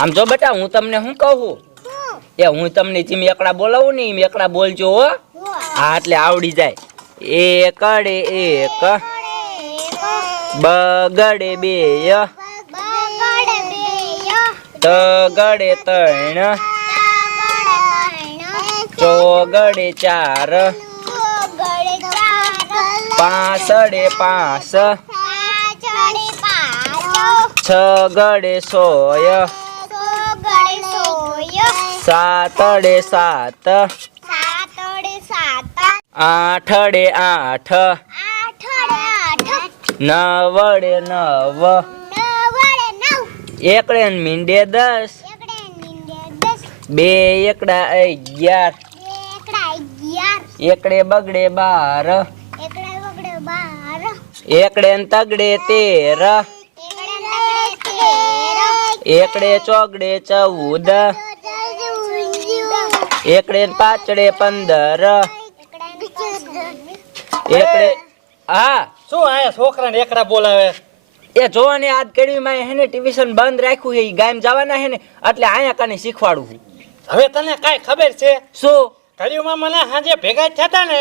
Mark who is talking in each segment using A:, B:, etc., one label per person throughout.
A: આમ જો બેટા હું તમને શું કહું? એ હું તમને જેમ એકડા બોલાવું ને એમ એકડા બોલજો હો. હા. એટલે આવડી જાય. એકડે એક બગડે બે તગડે ત્રણ. ચોગડે ચાર. પાસડે પાસ. છગડે સોય. સાતડે સાત. આઠડે આઠ. નવડે નવ. એકડે ને મીંડે દસ. બે એકડા અગિયાર. એકડે બગડે બાર. એકડે ને તગડે તેર. એકડે ચોગડે ચૌદ. એકડે પાંચડે પંદર. એકડે હા.
B: શું આયા છોકરાને એકડા બોલાવે?
A: એ જોવાની આજમાં હે ને ટ્યુશન બંધ રાખ્યું છે ઈ ગામ જવાના હે ને એટલે આયા કને શીખવાડું છું.
B: હવે તને કાઈ ખબર છે?
A: શું?
B: ઘડીમાં મને સાંજે ભેગા થતા ને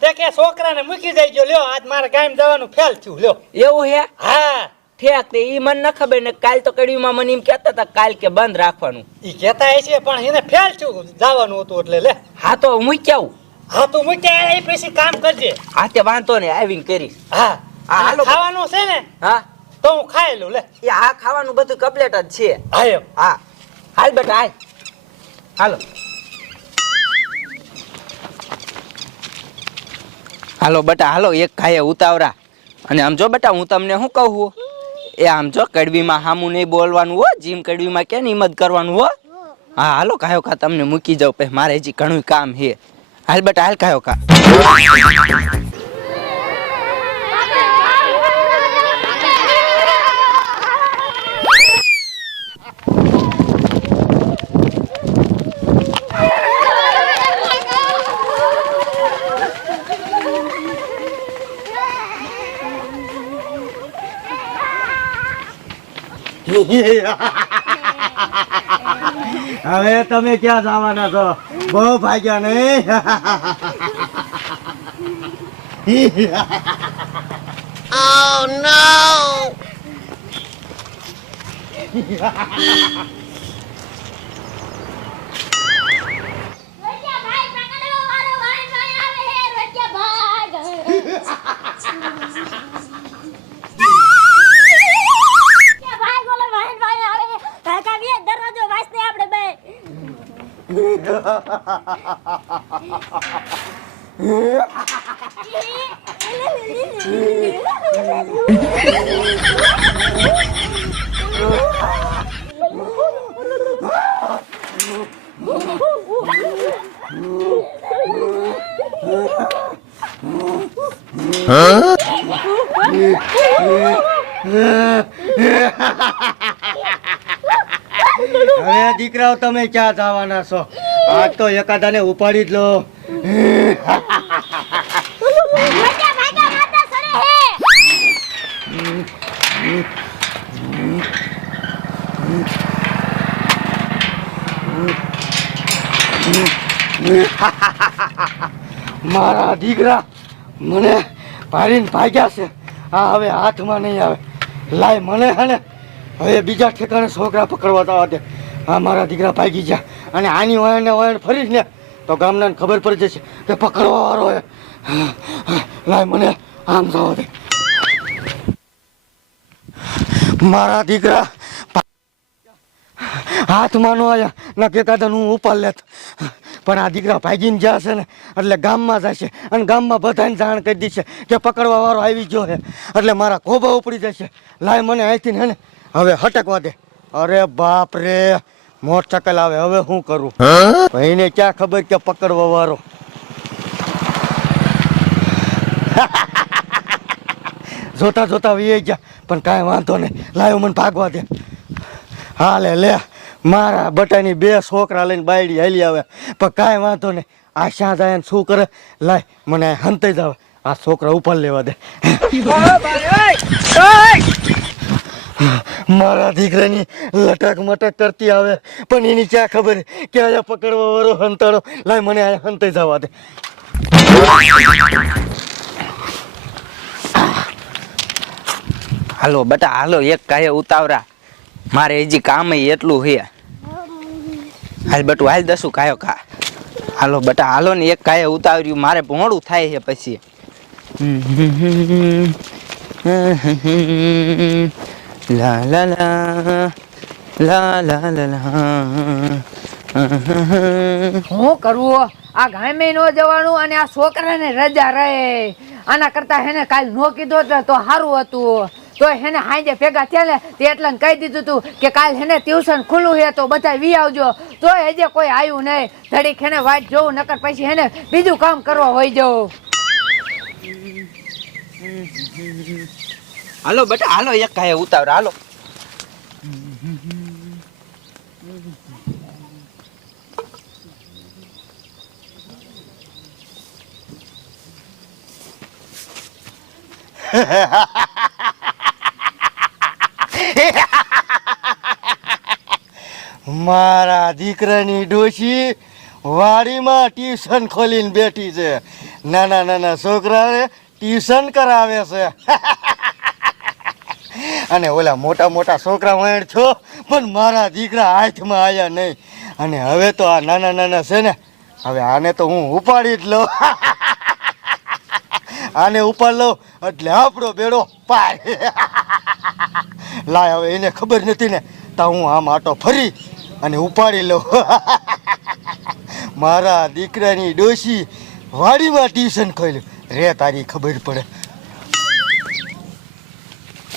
B: તે કે છોકરાને મૂકી દેજો લ્યો આજ મારે ગામ જવાનું ફેલ થયું લ્યો.
A: એવું હે?
B: હા.
A: ઠેક તે ઈ મને ન ખબર ને કાલ તો કડીમાં મને એમ કહેતા હતા કાલ કે બંધ રાખવાનું.
B: ઈ કહેતા હશે પણ એને ફેલ થયું. જવાનું હતું એટલે લે.
A: હા તો હું ક્યાં
B: હા તો મૂક્યા એ પછી કામ કરજે.
A: હા તે વાંધો ને આવીને કરીશ.
B: હા.
A: હાલો.
B: ખાવાનું છે ને
A: હા.
B: તો હું ખાઈ લઉં લે.
A: એ આ ખાવાનું બધું કમ્પ્લીટ જ છે.
B: એમ.
A: હા. હાલ બેટા હાલ. હાલો. હાલો બેટા હાલો એક ખાઈએ ઉતાવળા. અને આમ જો બેટા હું તમને શું કહું? એ આમ જો, કડવીમાં હામું નહીં બોલવાનું હો, જીમ કડવીમાં કે હિંમત કરવાનું હો. હા, હાલો, કાયો કા, તમને મૂકી જાઉં પછી મારે હજી ઘણું કામ છે. હાલ બટ, હાલ કાયો કા.
C: હવે તમે ક્યાં જવાના છો? બહુ ભાગ્યા નહીં?
D: દરવાજો Gitu. Huh?
C: હવે દીકરાઓ, તમે ક્યાં જવાના છો? આ તો એકાદાને ઉપાડી જ લો. મારા દીકરા મને ભારીને ભાગ્યા છે. આ હવે હાથમાં નહીં આવે. લાય મને હે ને હવે બીજા ઠેકાણે છોકરા પકડવા જવા દે. આ મારા દીકરા ભાગી ગયા. અને આની વયણ ને વયણ ફરીશ ને તો ગામનાને ખબર પડી જશે કે પકડવા વાળો હે લાય મને આમ જવા દે. મારા દીકરા હાથમાં નો આયા. ના કહેતા તો હું ઉપાડ લેત. પણ આ દીકરા ભાગીને છે ને, એટલે ગામમાં જશે. અને ગામમાં બધાને જાણ કરી દેશે કે પકડવા વાળો આવી ગયો છે. એટલે મારા ખોબા ઉપડી જશે. લાય મને અહીંથી હે ને હવે હટકવા દે અરે બાપ રે મોટરસાયકલ આવે. હવે શું કરું? ભાઈને ક્યાં ખબર કે પકડવા વાળો જોતા જોતા વી ગયા. પણ કાંઈ વાંધો નહીં. લાયો મને ભાગવા દે. હાલે લે. મારા બટાની બે છોકરા લઈને બાયડી હાલી આવે. પણ કાંઈ વાંધો નહીં. આ શ્યાં જાય ને શું કરે? લાય મને હંતે જ આવે. આ છોકરા ઉપર લેવા દે. મારા દીકરાની લટક મટક કરતી આવે. પણ એની ક્યાં ખબર? કે આયા પકડવા વાળો હંતાડો? લાય મને આયા હંતાઈ જવા દે.
A: હાલો, બટા, હાલો, એક કાંઈ ઉતાવરા. મારે હજી કામ એટલું હે હાલ બટુ, હાલ દસું કાયો કા. હાલો, બટા, હાલો ને એક કાયે ઉતાવર્યું. મારે મોડું થાય છે પછી. લા la la la la la la
E: શું કરવું આ ગામે નો જવાનું અને આ છોકરાને રજા રહે. આના કરતા હેને કાલ નો કીધો તો સારું હતું. તો હેને હાંજે ભેગા થયા ને તે એટલે કહી દીધું તું કે કાલ હેને ટ્યુશન ખુલ્લું છે તો બધા વી આવજો. તો હજે કોઈ આવ્યું નહીં. ધડીક હેને વાટ જોવું નકર પછી હેને બીજું કામ કરવા હોય જવું
A: હાલો બેટા, હાલો એક કાંઈ ઉતાવળ હાલો.
C: મારા દીકરાની ડોશી વાડીમાં ટ્યુશન ખોલીને બેઠી છે. નાના નાના છોકરાને ટ્યુશન કરાવે છે. અને ઓલા મોટા મોટા છોકરા વણ છો, પણ મારા દીકરા હાથમાં આવ્યા નહીં. અને હવે તો આ નાના નાના છે ને, હવે આને તો હું ઉપાડી જ લઉં. આને ઉપાડ લઉં, એટલે આપણો બેડો પાર લાય, હવે એને ખબર નથી ને, તો હું આમ આટો ફરી અને ઉપાડી લઉં. મારા દીકરાની ડોશી વાડીમાં ટ્યુશન ખોલ્યું. રે, તારી ખબર પડે.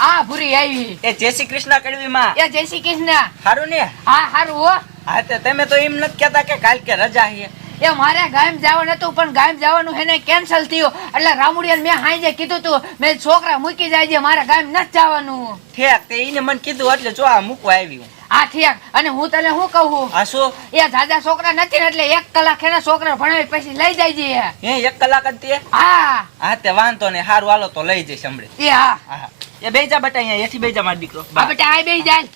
E: આ ભૂરી આવી
A: એ જય શ્રી કૃષ્ણ કડવી માં.
E: એ જય શ્રી કૃષ્ણ.
A: સારું ને?
E: હા સારું હો.
A: હા તે તમે તો એમ નથી કહેતા કે કાલ કે રજા છે.
E: એ મારે ગામ જવાનું હતું પણ ગામ જવાનું હેને કેન્સલ થયું. એટલે રામુડિયા મેં હાંજે કીધું તું મેં છોકરા મૂકી જાય છે મારે ગામ નથી જવાનું.
A: ઠેક તે એને મને કીધું એટલે જો આ મૂકવા આવ્યું.
E: આ ઠેક. અને હું તને શું કહું?
A: હા શું?
E: એ દાદા છોકરા નથી ને એટલે એક કલાક એના છોકરા ભણાવી પછી લઈ જાય છે.
A: હે એક કલાક જ તે?
E: હા.
A: હા તે વાંધો ને સારું હાલો તો લઈ જઈશ હમણે.
E: એ હા
A: હા. એ બે જા બટા અહીંયા એથી બે જા માર દીકરો.
E: આ બટા આ બે જાય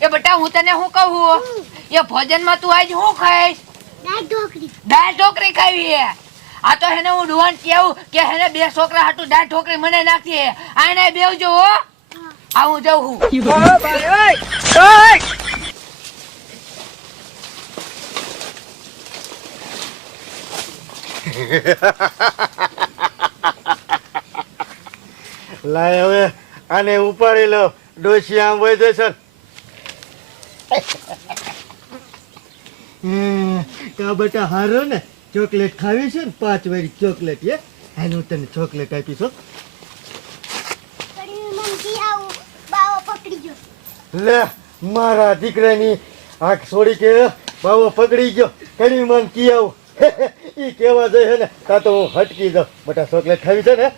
E: એ બટા હું તને શું કહું? એ ભોજનમાં તું આજ શું ખાઈશ?
D: દાળ ઢોકળી.
E: દાળ ઢોકરી ખાવી આ તો હેને હું ડુવાન કેવું કે હેને બે છોકરા હાટું દાળ ઢોકરી મને નાખી આને બેવજો હો. આ હું જઉં છું
C: લાય હવે આને ઉપાડી લો. ડોસી આમ વહી જશે. કા બેટા હારો ને ચોકલેટ ખાવી છે ને પાંચ વાળી ચોકલેટ એ હું તને ચોકલેટ આપી છું લે મારા દીકરાની આંખ છોડી કે બાવો પકડી ગયો. કણી મન કી આવું. ઈ કેવા જાય છે ને? તા તો હું હટકી જાઉં. બટા ચોકલેટ ખાવી છે ને